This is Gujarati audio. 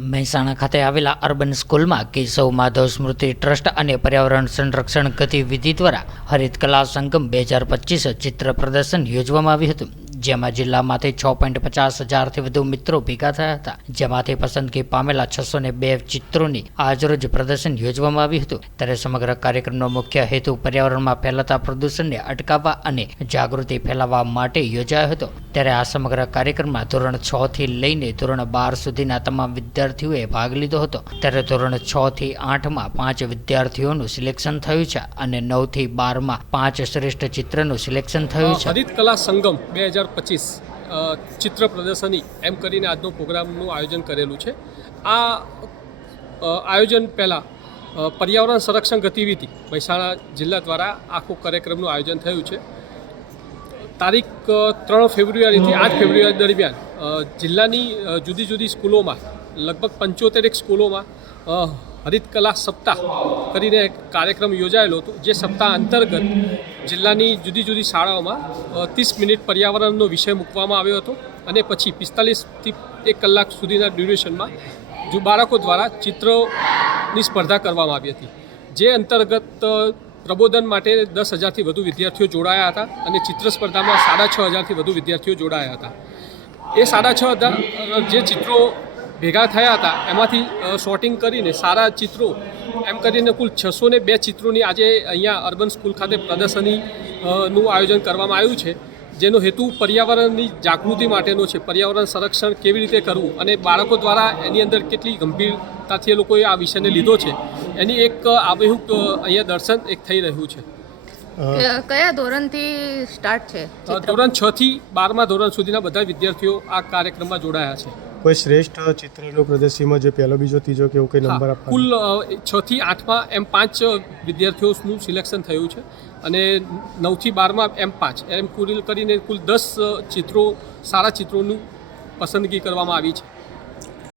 મહેસાણા ખાતે આવેલા અર્બન સ્કૂલમાં કેશવ માધવ સ્મૃતિ ટ્રસ્ટ અને પર્યાવરણ સંરક્ષણ ગતિવિધિ દ્વારા હરિત કલા સંગમ બે હજાર પચીસ ચિત્ર પ્રદર્શન યોજવામાં આવ્યું હતું. જેમાં જિલ્લામાંથી છ પોઈન્ટ પચાસ હજારથી વધુ મિત્રો ભેગા થયા હતા. જેમાંથી પસંદગી પામેલા છસો ને બે ચિત્રોની આજરોજ પ્રદર્શન યોજવામાં આવ્યું હતું. ત્યારે સમગ્ર કાર્યક્રમનો મુખ્ય હેતુ પર્યાવરણમાં ફેલાતા પ્રદૂષણને અટકાવવા અને જાગૃતિ ફેલાવવા માટે યોજાયો હતો. ત્યારે આ સમગ્ર કાર્યક્રમમાં ધોરણ છ થી લઈને ધોરણ બાર સુધીના તમામ વિદ્યાર્થીઓએ ભાગ લીધો હતો. ત્યારે ધોરણ છ થી આઠમાં પાંચ વિદ્યાર્થીઓનું સિલેક્શન થયું છે અને નવથી બારમાં પાંચ શ્રેષ્ઠ ચિત્રનું સિલેક્શન થયું છે. હરિત કલા સંગમ બે હજાર પચીસ ચિત્ર પ્રદર્શની એમ કરીને આજનો પ્રોગ્રામનું આયોજન કરેલું છે. આ આયોજન પહેલાં પર્યાવરણ સંરક્ષણ ગતિવિધિ મહેસાણા જિલ્લા દ્વારા આખું કાર્યક્રમનું આયોજન થયું છે. તારીખ ત્રણ ફેબ્રુઆરીથી આઠ ફેબ્રુઆરી દરમિયાન જિલ્લાની જુદી જુદી સ્કૂલોમાં, લગભગ પંચોતેરેક સ્કૂલોમાં હરિતકલા હરિત કલા સપ્તાહ કરીને એક કાર્યક્રમ યોજાયેલો હતો. જે સપ્તાહ અંતર્ગત જિલ્લાની જુદી જુદી શાળાઓમાં ત્રીસ મિનિટ પર્યાવરણનો વિષય મૂકવામાં આવ્યો હતો અને પછી પિસ્તાલીસથી એક કલાક સુધીના ડ્યુરેશનમાં જો બાળકો દ્વારા ચિત્રોની સ્પર્ધા કરવામાં આવી હતી. જે અંતર્ગત પ્રબોધન માટે દસ હજારથી વધુ વિદ્યાર્થીઓ જોડાયા હતા અને ચિત્ર સ્પર્ધામાં સાડા છ હજારથી વધુ વિદ્યાર્થીઓ જોડાયા હતા. એ સાડા છ હજાર જે ચિત્રો ભેગા થયા હતા, એમાંથી શોર્ટિંગ કરીને સારા ચિત્રો, એમ કરીને કુલ છસો ને બે ચિત્રોની આજે અહીંયા અર્બન સ્કૂલ ખાતે પ્રદર્શની નું આયોજન કરવામાં આવ્યું છે. જેનો હેતુ પર્યાવરણની જાગૃતિ માટેનો છે. પર્યાવરણ સંરક્ષણ કેવી રીતે કરવું અને બાળકો દ્વારા એની અંદર કેટલી ગંભીરતાથી એ લોકોએ આ વિષયને લીધો છે. એની એક આબેહૂબ અહીંયા દર્શન એક થઈ રહ્યું છે. કયા ધોરણથી સ્ટાર્ટ છે ધોરણ છ થી બારમા ધોરણ સુધીના બધા વિદ્યાર્થીઓ આ કાર્યક્રમમાં જોડાયા છે. કોઈ શ્રેષ્ઠ ચિત્રનું પ્રદર્શનમાં જે પહેલો બીજો ત્રીજો કે એવું કોઈ નંબર આપવા કુલ છ થી આઠમાં એમ પાંચ વિદ્યાર્થીઓનું સિલેક્શન થયું છે અને નવથી બારમાં એમ પાંચ. એમ કુલ કરીને કુલ દસ ચિત્રો સારા ચિત્રોનું પસંદગી કરવામાં આવી છે.